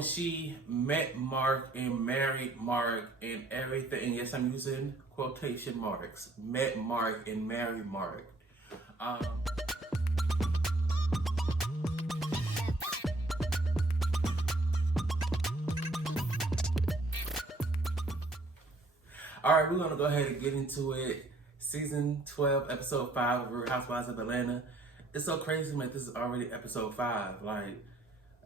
when she met Mark and married Mark and everything, and yes, I'm using quotation marks, met Mark and married Mark. Um, all right, we're gonna go ahead and get into it. Season 12, episode 5 of Real Housewives of Atlanta. It's so crazy, man. This is already episode 5. Like,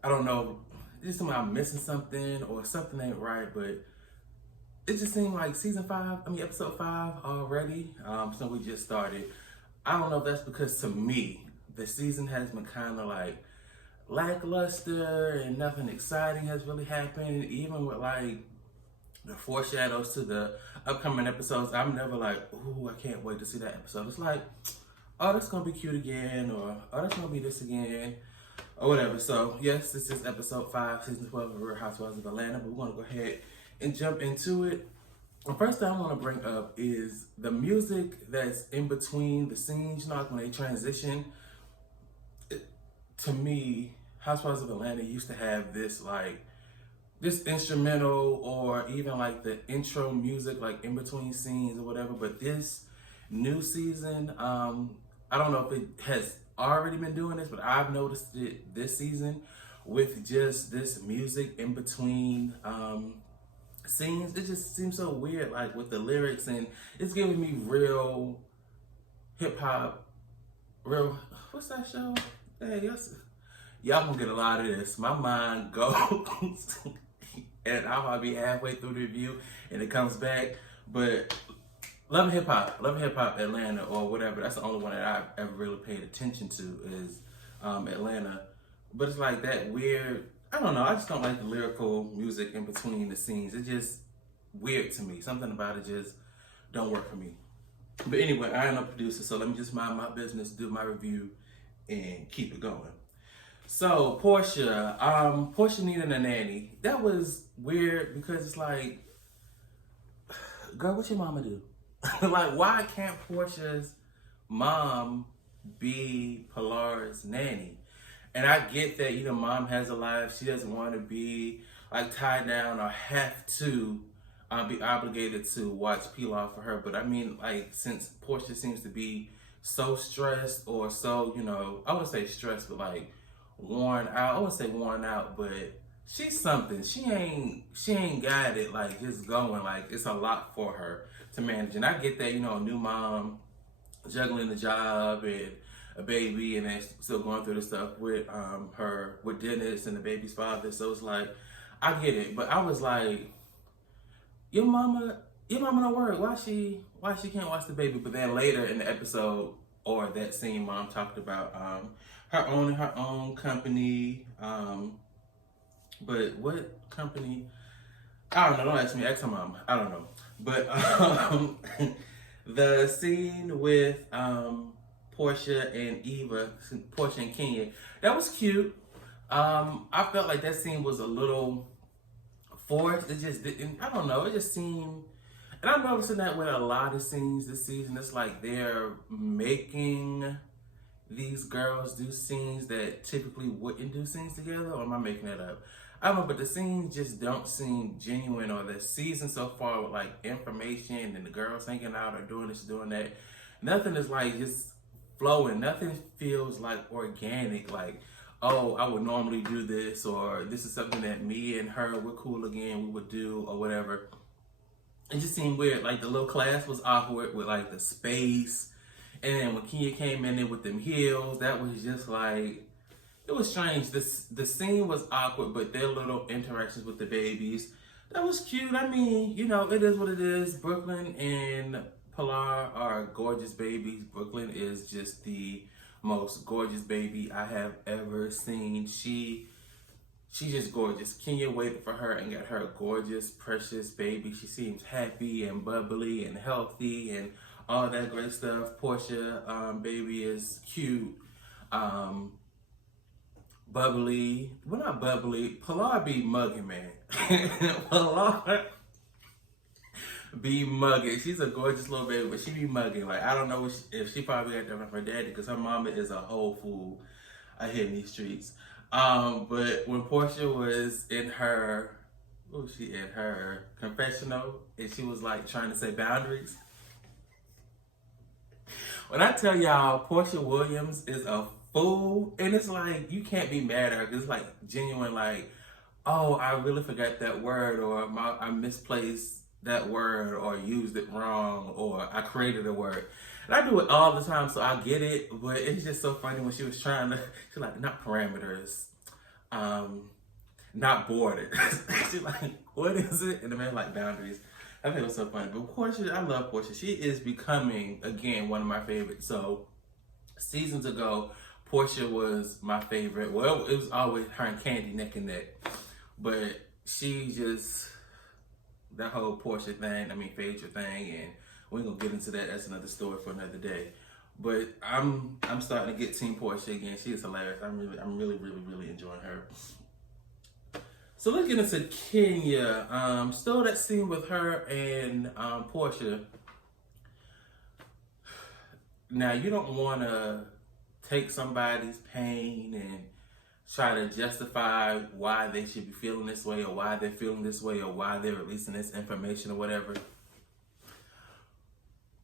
I don't know, just I'm missing something or something ain't right, but it just seemed like episode 5 already. So we just started. I don't know if that's because to me, the season has been kind of like lackluster and nothing exciting has really happened. Even with like the foreshadows to the upcoming episodes, I'm never like, ooh, I can't wait to see that episode. It's like, oh, that's gonna be cute again, or oh, that's gonna be this again, or whatever. So yes, this is episode 5, season 12 of Real Housewives of Atlanta, but we're gonna go ahead and jump into it. The first thing I want to bring up is the music that's in between the scenes, like when they transition. To me, Housewives of Atlanta used to have this this instrumental or even like the intro music like in between scenes or whatever, but this new season, I don't know if it has already been doing this, but I've noticed it this season with just this music in between scenes. It just seems so weird, like with the lyrics, and it's giving me real hip-hop, what's that show? Hey, yes, y'all gonna get a lot of this. My mind goes and I might be halfway through the review and it comes back. But Love and Hip Hop Atlanta or whatever. That's the only one that I've ever really paid attention to is Atlanta. But it's like that weird. I don't know. I just don't like the lyrical music in between the scenes. It's just weird to me. Something about it just don't work for me. But anyway, I am a producer, so let me just mind my business, do my review, and keep it going. So Porsha, Nene and Nene. That was weird because it's like, girl, what your mama do? Like, why can't Porsha's mom be Pilar's nanny? And I get that, mom has a life. She doesn't want to be like tied down or have to be obligated to watch Pilar for her. But I mean, like, since Porsha seems to be so stressed or so, I wouldn't say stressed, but like worn out. I wouldn't say worn out, but she's something. She ain't got it like just going. Like, it's a lot for her to manage. And I get that, a new mom juggling the job and a baby, and then still going through the stuff with with Dennis and the baby's father. So it's like, I get it. But I was like, your mama don't work. Why she can't watch the baby? But then later in the episode or that scene, mom talked about her own company. But what company? I don't know. Don't ask me. Ask her mom. I don't know. But the scene with Porsha and Kenya, that was cute. I felt like that scene was a little forced. It just didn't. I don't know. It just seemed. And I'm noticing that with a lot of scenes this season, it's like they're making these girls do scenes that typically wouldn't do scenes together, or am I making that up? I don't know, but the scenes just don't seem genuine, or the season so far with like information and the girls hanging out or doing this, doing that, nothing is like just flowing. Nothing feels like organic, like, oh, I would normally do this, or this is something that me and her, we're cool again, we would do, or whatever. It just seemed weird. Like, the little class was awkward with like the space. And then when Kenya came in there with them heels, that was just like, it was strange. The scene was awkward, but their little interactions with the babies, that was cute. I mean, it is what it is. Brooklyn and Pilar are gorgeous babies. Brooklyn is just the most gorgeous baby I have ever seen. She's just gorgeous. Kenya waited for her and got her a gorgeous, precious baby. She seems happy and bubbly and healthy and all that great stuff. Porsha, baby is cute, bubbly. Well, not bubbly. Pilar be mugging, man. Pilar be mugging. She's a gorgeous little baby, but she be mugging. Like, I don't know if she probably got that from her daddy, because her mama is a whole fool out here in these streets. But when Porsha was in her, what was she in her confessional, and she was like trying to say boundaries. When I tell y'all, Porsha Williams is a fool, and it's like you can't be mad at her because it's like genuine, like, oh, I really forgot that word, or I misplaced that word, or used it wrong, or I created a word. And I do it all the time, so I get it, but it's just so funny when she was trying to, she's like, not parameters, not borders. She's like, what is it? And the man like boundaries. I think it was so funny. But Porsha, I love Porsha. She is becoming, again, one of my favorites. So, seasons ago, Porsha was my favorite. Well, it was always her and Kandi neck and neck. But she just, that whole Porsha thing, Phaedra thing, and we're going to get into that. That's another story for another day. But I'm starting to get Team Porsha again. She is hilarious. I'm really enjoying her. So let's get into Kenya. Still that scene with her and Porsha. Now, you don't want to take somebody's pain and try to justify why they should be feeling this way, or why they're feeling this way, or why they're releasing this information or whatever.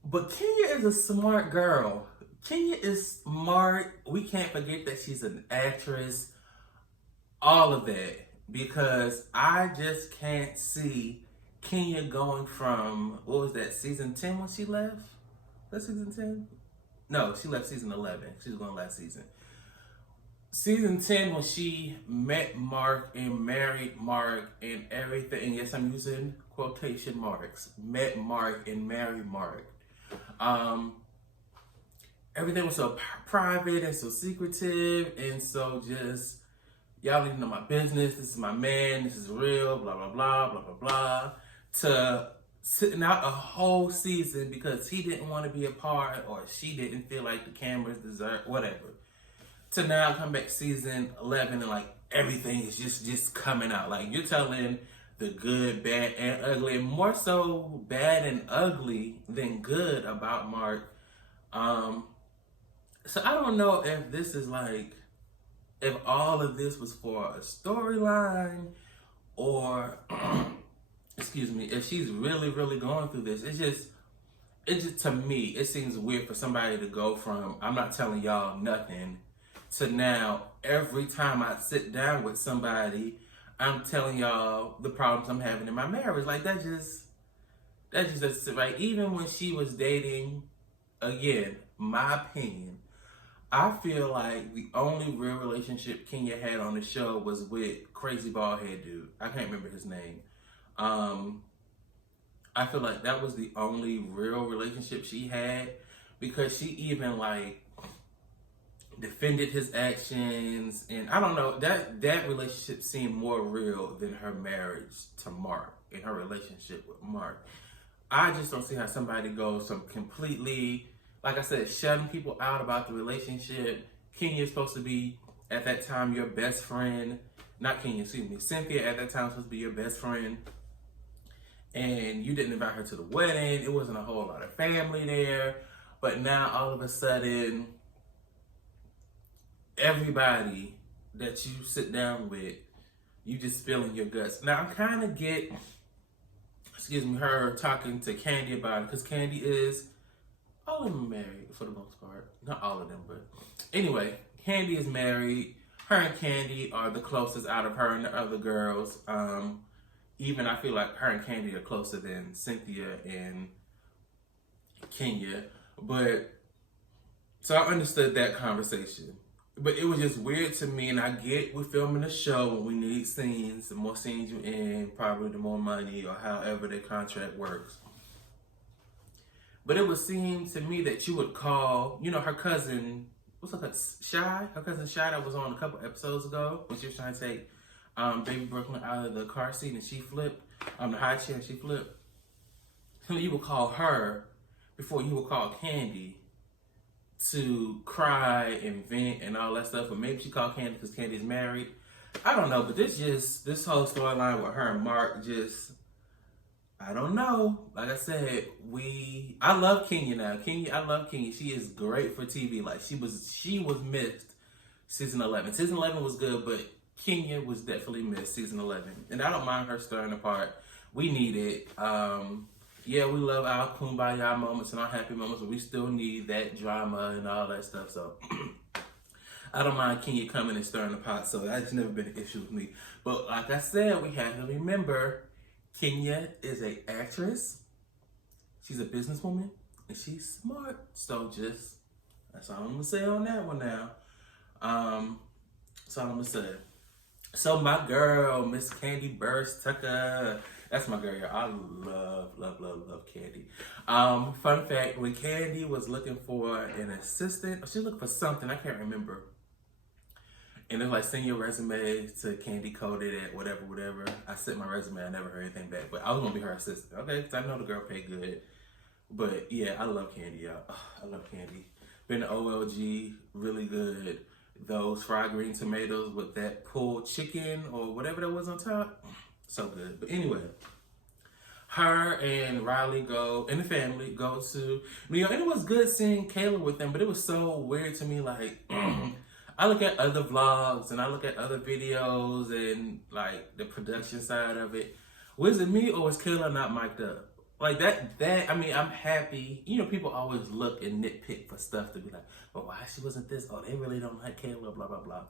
But Kenya is a smart girl. Kenya is smart. We can't forget that she's an actress. All of that. Because I just can't see Kenya going from, what was that, season 10 when she left? Was that season 10? No, she left season 11. She was going last season. Season 10 when she met Mark and married Mark and everything. Yes, I'm using quotation marks. Met Mark and married Mark. Everything was so private and so secretive and so just, y'all need to know my business. This is my man. This is real. Blah, blah, blah, blah, blah, blah. To sitting out a whole season because he didn't want to be a part, or she didn't feel like the cameras deserve, whatever. To now come back season 11 and like everything is just coming out. Like you're telling the good, bad, and ugly, and more so bad and ugly than good about Mark. So I don't know if this is like, if all of this was for a storyline, or excuse me, if she's really going through this. It's just to me, it seems weird for somebody to go from I'm not telling y'all nothing to now every time I sit down with somebody, I'm telling y'all the problems I'm having in my marriage. Like that just doesn't right. Even when she was dating, again, my opinion, I feel like the only real relationship Kenya had on the show was with crazy bald head dude. I can't remember his name. I feel like that was the only real relationship she had, because she even like defended his actions, and I don't know, that relationship seemed more real than her marriage to Mark and her relationship with Mark. I just don't see how somebody goes from completely, like I said, shutting people out about the relationship. Kenya is supposed to be, at that time, your best friend. Not Kenya, excuse me. Cynthia, at that time, was supposed to be your best friend. And you didn't invite her to the wedding. It wasn't a whole lot of family there. But now, all of a sudden, everybody that you sit down with, you just spilling your guts. Now, I kind of get, her talking to Kandi about it, because Kandi is, all of them are married for the most part. Not all of them, but anyway, Kandi is married. Her and Kandi are the closest out of her and the other girls. Even I feel like her and Kandi are closer than Cynthia and Kenya. But so I understood that conversation. But it was just weird to me, and I get we're filming a show and we need scenes. The more scenes you're in, probably the more money, or however their contract works. But it would seem to me that you would call, her cousin, what's her cousin, Shy? Her cousin Shy, that was on a couple episodes ago, when she was trying to take baby Brooklyn out of the car seat and she flipped, the high chair and she flipped. So you would call her before you would call Kandi to cry and vent and all that stuff. But maybe she called Kandi because Candy's married. I don't know, but this whole storyline with her and Mark I don't know. Like I said, I love Kenya now. I love Kenya. She is great for TV. Like she was missed season 11. Season 11 was good, but Kenya was definitely missed season 11. And I don't mind her stirring apart. We need it. Yeah, we love our kumbaya moments and our happy moments, but we still need that drama and all that stuff. So I don't mind Kenya coming and stirring the pot, so that's never been an issue with me. But like I said, we have to remember Kenya is an actress. She's a businesswoman, and she's smart. So just, that's all I'm going to say on that one now. That's all I'm going to say. So my girl, Miss Kandi Burst Tucker. That's my girl. I love Kandi. Fun fact, when Kandi was looking for an assistant, she looked for something, I can't remember. And it was like, send your resume to Kandi coded at whatever. I sent my resume, I never heard anything back. But I was going to be her assistant, okay? Because I know the girl paid good. But yeah, I love Kandi, y'all. I love Kandi. Been to OLG, really good. Those fried green tomatoes with that pulled chicken or whatever that was on top. So good. But anyway, her and Riley and the family go to New York. And it was good seeing Kayla with them, but it was so weird to me. Like, I look at other vlogs and I look at other videos and like the production side of it. Was it me or was Kayla not mic'd up? Like I mean, I'm happy. You know, people always look and nitpick for stuff to be like, well, why she wasn't this? Oh, they really don't like Kayla, blah, blah, blah.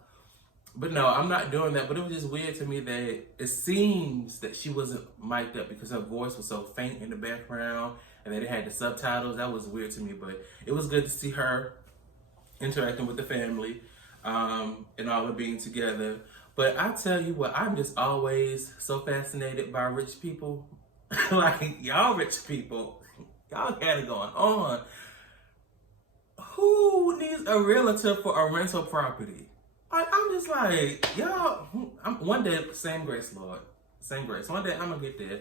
But no, I'm not doing that. But it was just weird to me that it seems that she wasn't mic'd up because her voice was so faint in the background and that it had the subtitles. That was weird to me. But it was good to see her interacting with the family and all of being together. But I tell you what, I'm just always so fascinated by rich people. Like, y'all rich people, y'all got it going on. Who needs a realtor for a rental property? I'm just like, y'all, one day, same grace, Lord. Same grace. One day, I'm going to get there.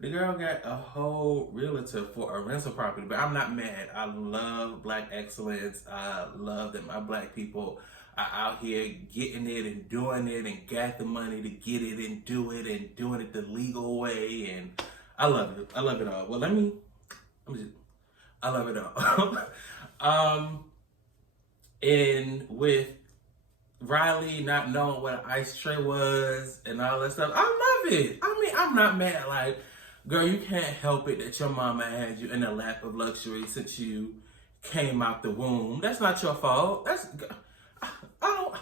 The girl got a whole realtor for a rental property, but I'm not mad. I love Black excellence. I love that my Black people are out here getting it and doing it and got the money to get it and do it and doing it the legal way. And I love it. I love it all. Well, I love it all. And with Riley not knowing what an ice tray was and all that stuff, I love it. I mean, I'm not mad. Like, girl, you can't help it that your mama had you in a lap of luxury since you came out the womb. That's not your fault. I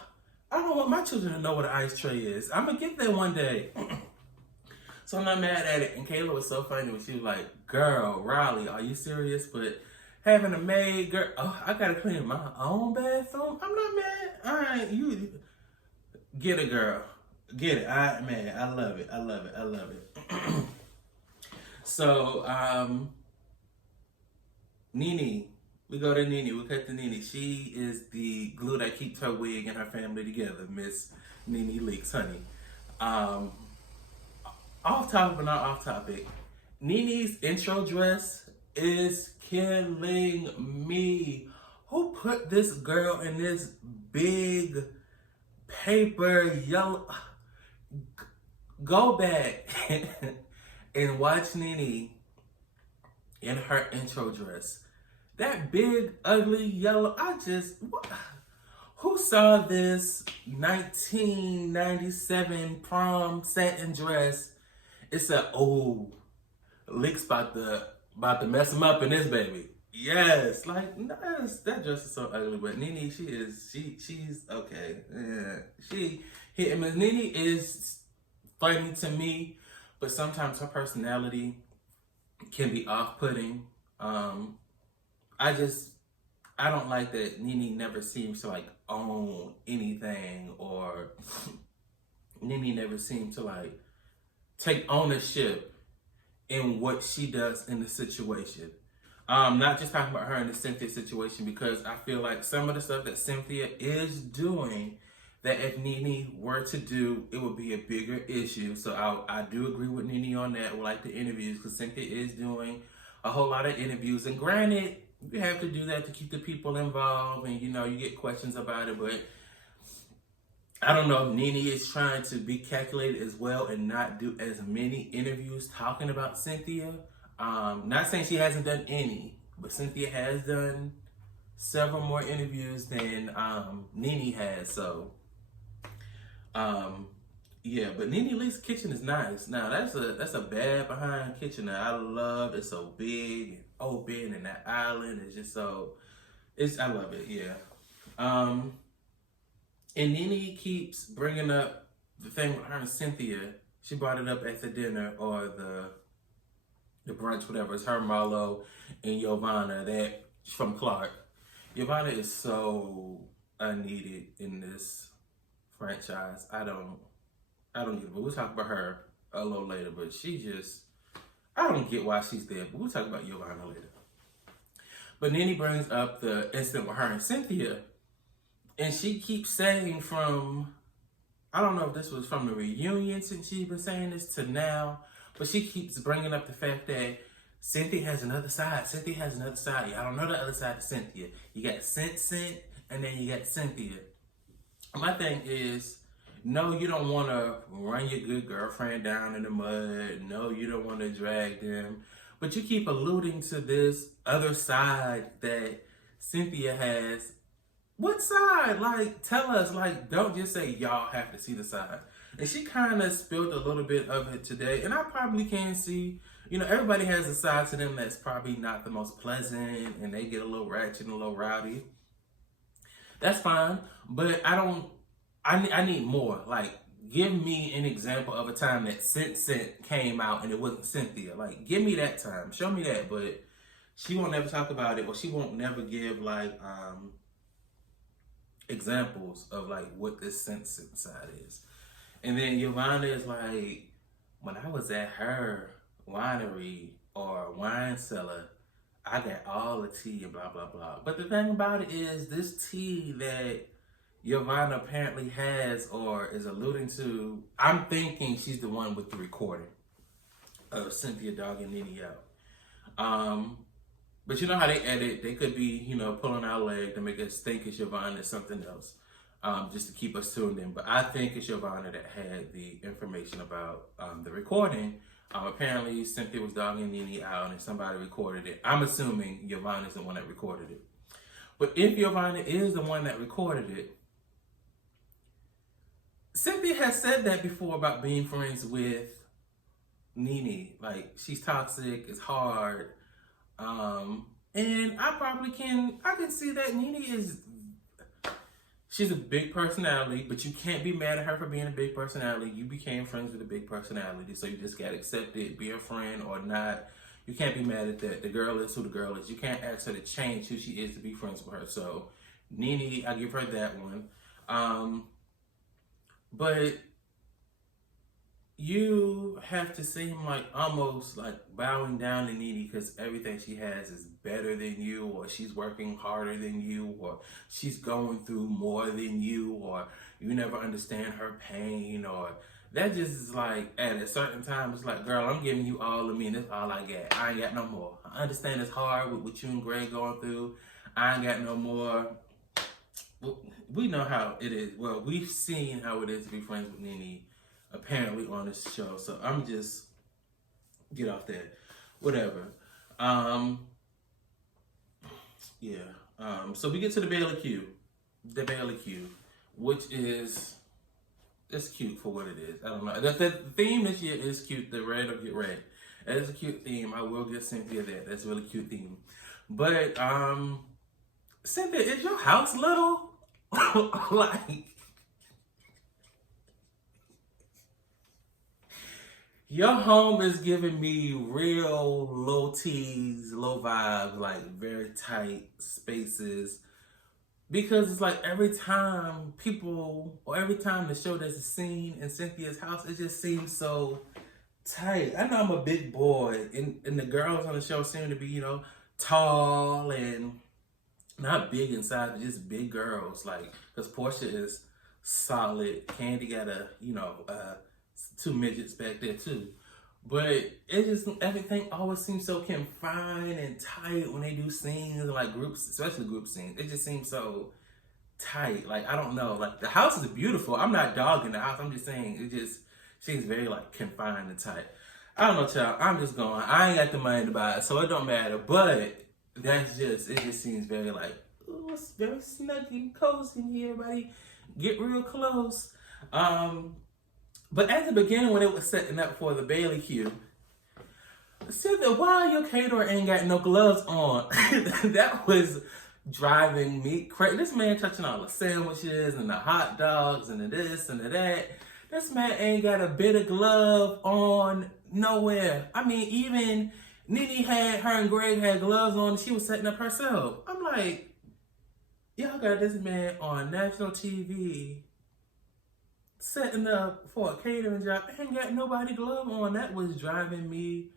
don't want my children to know what an ice tray is. I'm gonna get there one day. So I'm not mad at it. And Kayla was so funny when she was like, girl, Riley, are you serious? But having a maid, girl, I gotta clean my own bathroom. I'm not mad. All right, you get it, girl. Get it. I love it. I love it. I love it. So, Nene, we go to Nene. We cut to Nene. She is the glue that keeps her wig and her family together, Miss Nene Leakes, honey. Off topic but not off topic. Nene's intro dress is killing me. Who put this girl in this big paper yellow? Go back and watch Nene in her intro dress. That big, ugly yellow, who saw this 1997 prom satin dress? It said, oh, Leakes about to mess him up in this baby. Yes, like, that dress is so ugly, but Nene, she's okay. Yeah, Nene is funny to me, but sometimes her personality can be off-putting. I don't like that Nene never seems to like own anything, or Nene never seems to like take ownership in what she does in the situation. Not just talking about her in the Cynthia situation, because I feel like some of the stuff that Cynthia is doing, that if Nene were to do, it would be a bigger issue. So I do agree with Nene on that, like the interviews, because Cynthia is doing a whole lot of interviews. And granted, you have to do that to keep the people involved, and you get questions about it, but I don't know if Nene is trying to be calculated as well and not do as many interviews talking about Cynthia. Not saying she hasn't done any, but Cynthia has done several more interviews than Nene has. So, yeah, but Nene Lee's kitchen is nice. Now that's a bad behind kitchen that I love. It's so big and open, and that island is just so. I love it. Yeah. And Nene keeps bringing up the thing with her and Cynthia. She brought it up at the dinner or the brunch, whatever. It's her, Marlo, and Giovanna that from Clark. Giovanna is so unneeded in this franchise. I don't get it. But we'll talk about her a little later. But I don't get why she's there. But we'll talk about Giovanna later. But Nene brings up the incident with her and Cynthia. And she keeps saying I don't know if this was from the reunion since she's been saying this to now, but she keeps bringing up the fact that Cynthia has another side. Cynthia has another side. Y'all don't know the other side of Cynthia. You got Scent, and then you got Cynthia. My thing is, no, you don't want to run your good girlfriend down in the mud. No, you don't want to drag them. But you keep alluding to this other side that Cynthia has. What side? Like, tell us. Like, don't just say y'all have to see the side. And she kind of spilled a little bit of it today. And I probably can see, everybody has a side to them that's probably not the most pleasant. And they get a little ratchet and a little rowdy. That's fine. But I need more. Like, give me an example of a time that Scent came out and it wasn't Cynthia. Like, give me that time. Show me that. But she won't never talk about it. Or she won't never give, like, examples of like what this Scent side is. And then Giovanna is like, when I was at her winery or wine cellar, I got all the tea and blah blah blah. But the thing about it is, this tea that Giovanna apparently has or is alluding to, I'm thinking she's the one with the recording of Cynthia dogging Nene out. But you know how they edit, they could be, pulling our leg to make us think it's Giovanna or something else, just to keep us tuned in. But I think it's Giovanna that had the information about the recording. Apparently, Cynthia was dogging Nene out and somebody recorded it. I'm assuming Giovanna is the one that recorded it. But if Giovanna is the one that recorded it, Cynthia has said that before about being friends with Nene. Like, she's toxic, it's hard. And I can see that Nene she's a big personality, but you can't be mad at her for being a big personality. You became friends with a big personality, so you just gotta accept it, be a friend or not. You can't be mad at that. The girl is who the girl is. You can't ask her to change who she is to be friends with her. So, Nene, I give her that one. But you have to seem like almost like bowing down to Nene because everything she has is better than you, or she's working harder than you, or she's going through more than you, or you never understand her pain, or that just is like, at a certain time, it's like, girl, I'm giving you all of me and that's all I got. I ain't got no more. I understand it's hard with what you and Greg going through. I ain't got no more. We know how it is. Well, we've seen how it is to be friends with Nene apparently on this show, so I'm just get off that, whatever. So we get to the Bailey Q, which is, it's cute for what it is. I don't know, the theme this year is cute. The red or get red, that is a cute theme. I will give Cynthia that's a really cute theme. But Cynthia, is your house little? Like, your home is giving me real low T's, low vibes, like very tight spaces. Because it's like every time the show does a scene in Cynthia's house, it just seems so tight. I know I'm a big boy, and the girls on the show seem to be, tall and not big inside, but just big girls. Like, because Porsha is solid. Kandi got two midgets back there too. But it just, everything always seems so confined and tight when they do scenes, like groups, especially group scenes. It just seems so tight. Like, I don't know. Like, the house is beautiful. I'm not dogging the house. I'm just saying it just seems very like confined and tight. I don't know, child. I'm just going. I ain't got the money to buy it, so it don't matter. But it just seems very like ooh, it's very snug and cozy in here, everybody. Get real close. But at the beginning, when it was setting up for the Bailey Q, said that why your caterer ain't got no gloves on. That was driving me crazy. This man touching all the sandwiches and the hot dogs and the this and the that. This man ain't got a bit of glove on nowhere. I mean, even Nene her and Greg had gloves on and she was setting up herself. I'm like, y'all got this man on national TV setting up for a catering job. Ain't got nobody glove on. That was driving me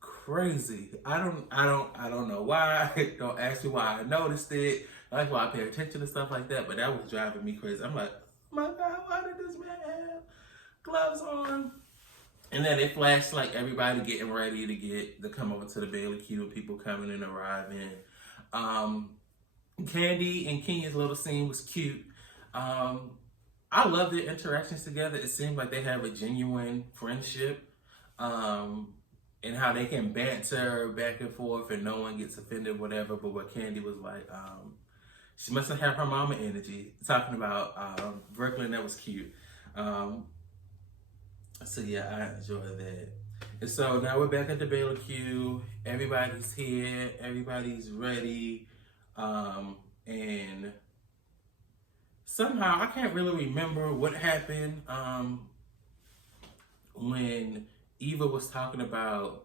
crazy. I don't know why. Don't ask me why I noticed it. That's why I pay attention to stuff like that. But that was driving me crazy. I'm like, oh my God, why did this man have gloves on? And then it flashed like everybody getting ready to come over to the Bailey Q, people coming and arriving. Kandi and Kenya's little scene was cute. I love their interactions together. It seems like they have a genuine friendship. And how they can banter back and forth and no one gets offended, whatever. But what Kandi was like, she must have had her mama energy. Talking about Brooklyn, that was cute. So yeah, I enjoyed that. And so now we're back at the Bailey Q. Everybody's here. Everybody's ready. And somehow, I can't really remember what happened when Eva was talking about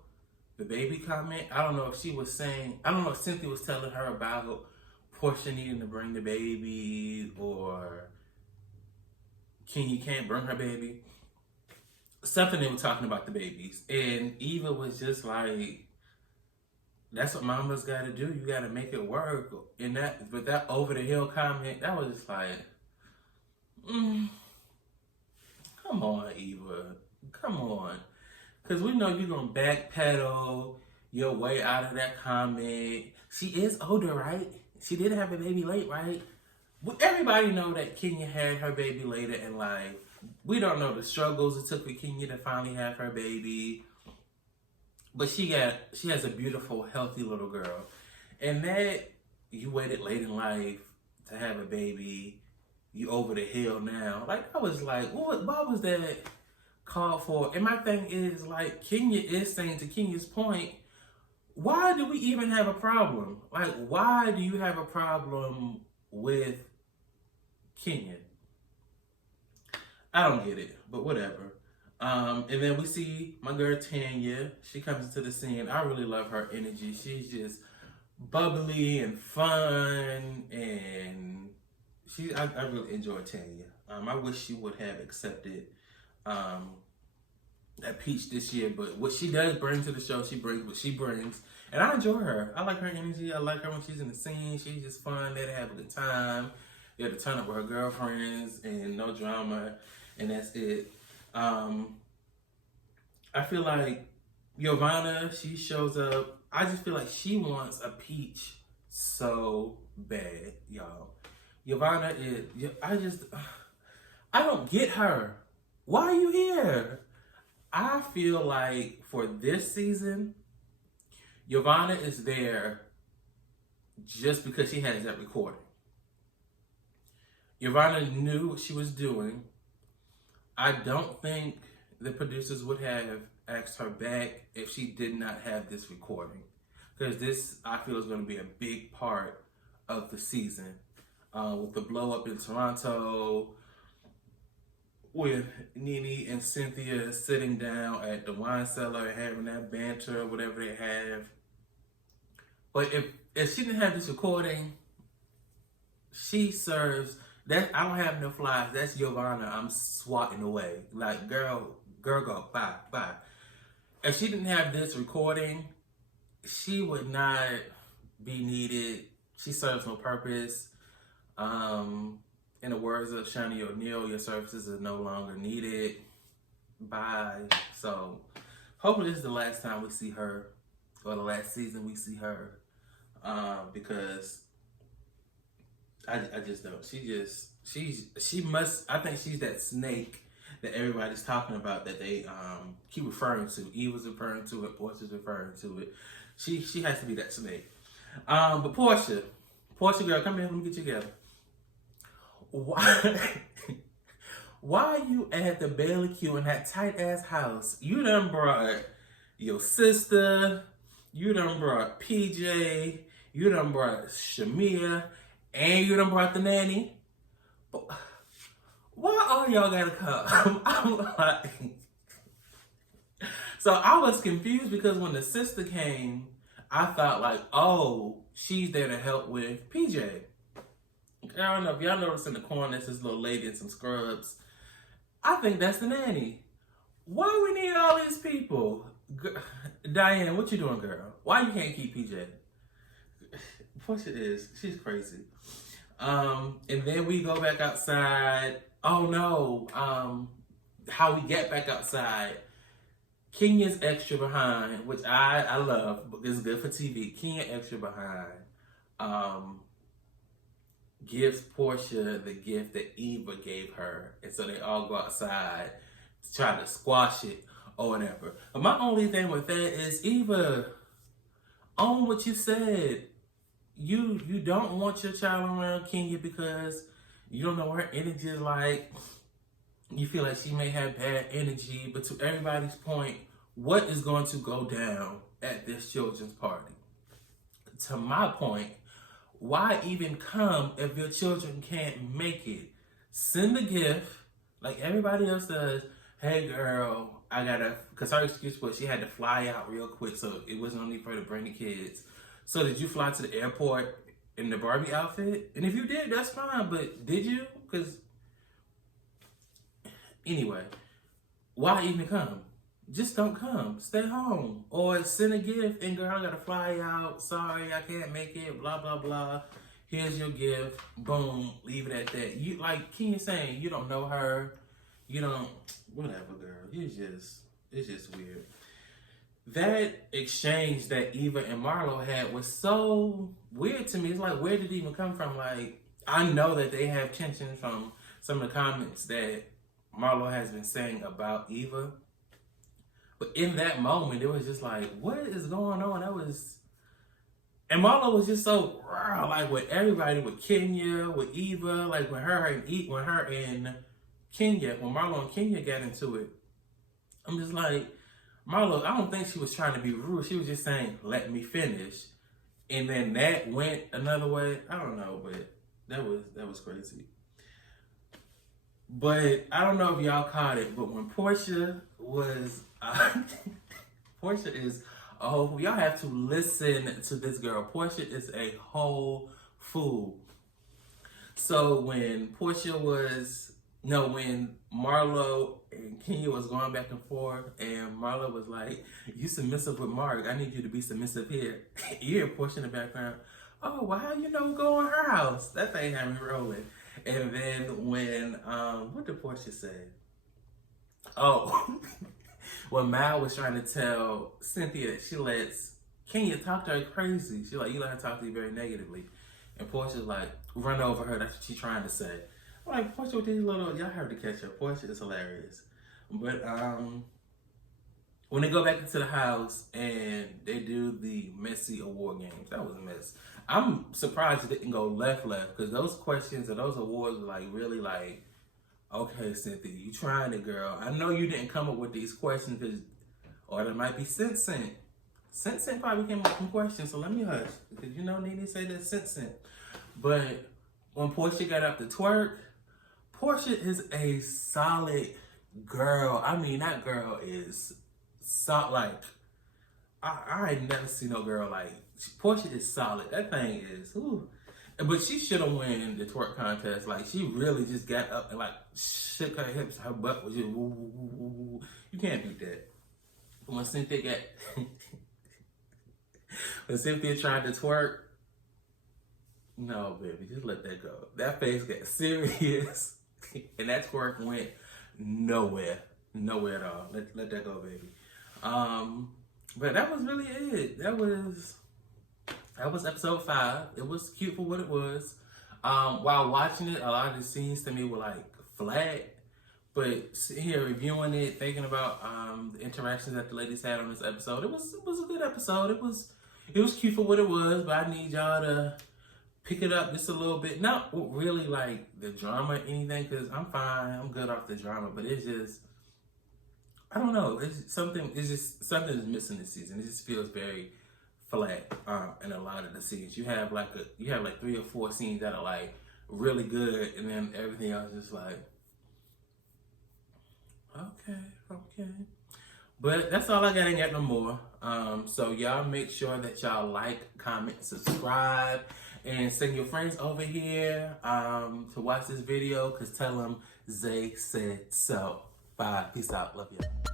the baby comment. I don't know if Cynthia was telling her about Porsha needing to bring the baby or Kenya can't bring her baby. Something they were talking about the babies. And Eva was just like, that's what mama's got to do. You got to make it work. But that over the hill comment, that was just like, come on, Eva. Come on. Because we know you're going to backpedal your way out of that comment. She is older, right? She did have a baby late, right? Everybody know that Kenya had her baby later in life. We don't know the struggles it took for Kenya to finally have her baby. But she has a beautiful, healthy little girl. And that you waited late in life to have a baby, you over the hill now. Like, I was like, why was that called for? And my thing is, like, Kenya is saying, to Kenya's point, why do we even have a problem? Like, why do you have a problem with Kenya? I don't get it, but whatever. And then we see my girl Tanya. She comes into the scene. I really love her energy. She's just bubbly and fun, and I really enjoy Tanya. I wish she would have accepted that peach this year, but what she does bring to the show, she brings what she brings, and I enjoy her. I like her energy. I like her when she's in the scene. She's just fun. They have a good time. They have to turn up with her girlfriends and no drama, and that's it. I feel like Giovanna, she shows up. I just feel like she wants a peach so bad, y'all. Giovanna I don't get her. Why are you here? I feel like for this season, Giovanna is there just because she has that recording. Giovanna knew what she was doing. I don't think the producers would have asked her back if she did not have this recording. Because this, I feel, is going to be a big part of the season. With the blow up in Toronto, with Nene and Cynthia sitting down at the wine cellar having that banter or whatever they have. But if she didn't have this recording, she serves that. I don't have no flies. That's Giovanna. I'm swatting away. Like, girl, go, bye. If she didn't have this recording, she would not be needed. She serves no purpose. In the words of Shani O'Neal, your services are no longer needed. Bye. So, hopefully this is the last time we see her, or the last season we see her, because I just don't. She must. I think she's that snake that everybody's talking about, that they keep referring to. Eva's referring to it. Porsha's referring to it. She has to be that snake. But Porsha Porsha girl, come here, let me get you together. Why? Why you at the Bailey Q in that tight ass house? You done brought your sister, you done brought PJ, you done brought Shamia, and you done brought the nanny. Why all y'all gotta come? I'm like, so I was confused because when the sister came, I thought like, oh, she's there to help with PJ. I don't know if y'all noticed in the corner, there's this little lady in some scrubs. I think that's the nanny. Why we need all these people? Diane, what you doing, girl? Why you can't keep PJ? Porsha she's crazy. And then we go back outside. Oh no, how we get back outside. Kenya's extra behind, which I love, but it's good for TV. Kenya extra behind. Gives Porsha the gift that Eva gave her. And so they all go outside to try to squash it or whatever. But my only thing with that is, Eva, own what you said. You don't want your child around Kenya because you don't know what her energy is like. You feel like she may have bad energy. But to everybody's point, what is going to go down at this children's party? To my point, why even come if your children can't make it? Send a gift like everybody else does. Hey girl, I gotta, because her excuse was she had to fly out real quick, so it wasn't no need for her to bring the kids. So did you fly to the airport in the Barbie outfit? And if you did, that's fine, but did you? Because, anyway, why even come? Just don't come. Stay home. Or send a gift and girl, I gotta fly out. Sorry, I can't make it. Blah, blah, blah. Here's your gift. Boom. Leave it at that. You like Kenya saying, you don't know her. You don't, whatever, girl. It's just weird. That exchange that Eva and Marlo had was so weird to me. It's like, where did it even come from? Like, I know that they have tension from some of the comments that Marlo has been saying about Eva. But in that moment, it was just like, what is going on? And Marlo was just so raw, like with everybody, with Kenya, with Eva, like when her and Kenya, when Marlo and Kenya got into it, I'm just like, Marlo, I don't think she was trying to be rude. She was just saying, let me finish. And then that went another way. I don't know, but that was crazy. But I don't know if y'all caught it, but when Porsha was, Porsha is a whole, y'all have to listen to this girl. Porsha is a whole fool. So when when Marlo and Kenya was going back and forth, and Marlo was like, you submissive with Mark, I need you to be submissive here. You hear Porsha in the background, oh, well, how you know go in her house? That thing had me rolling. And then when, what did Porsha say? Oh, when Mal was trying to tell Cynthia that she lets Kenya talk to her crazy. She like, you let her talk to you very negatively. And Portia's like, run over her. That's what she's trying to say. I'm like, Porsha with these little, y'all have to catch her. Porsha is hilarious. But when they go back into the house and they do the messy award games, that was a mess. I'm surprised it didn't go left, because those questions and those awards were like really like, okay, Cynthia, you trying it, girl. I know you didn't come up with these questions, or there might be Scent. Scent probably came up with some questions, so let me hush. Because you know Nene say that Scent. But when Porsha got up to twerk, Porsha is a solid girl. I mean, that girl is solid. Like, I ain't never seen no girl like, Porsha is solid. That thing is, ooh. But she should have won the twerk contest. Like, she really just got up and like shook her hips. Her butt was just woo, woo, woo, woo, woo. You can't beat that. But when Cynthia when Cynthia tried to twerk, no, baby, just let that go. That face got serious, and that twerk went nowhere at all. Let that go, baby. But that was really it. That was episode 5. It was cute for what it was. While watching it, a lot of the scenes to me were like flat. But sitting here reviewing it, thinking about the interactions that the ladies had on this episode, it was a good episode. It was cute for what it was, but I need y'all to pick it up just a little bit. Not really like the drama or anything, because I'm fine. I'm good off the drama, but it's just, I don't know. It's just something is missing this season. It just feels very flat in a lot of the scenes. You have like 3 or 4 scenes that are like really good, and then everything else is just like, okay. But that's all I got. Ain't got no more. So y'all make sure that y'all like, comment, subscribe, and send your friends over here to watch this video, because tell them Zay said so. Bye. Peace out. Love you.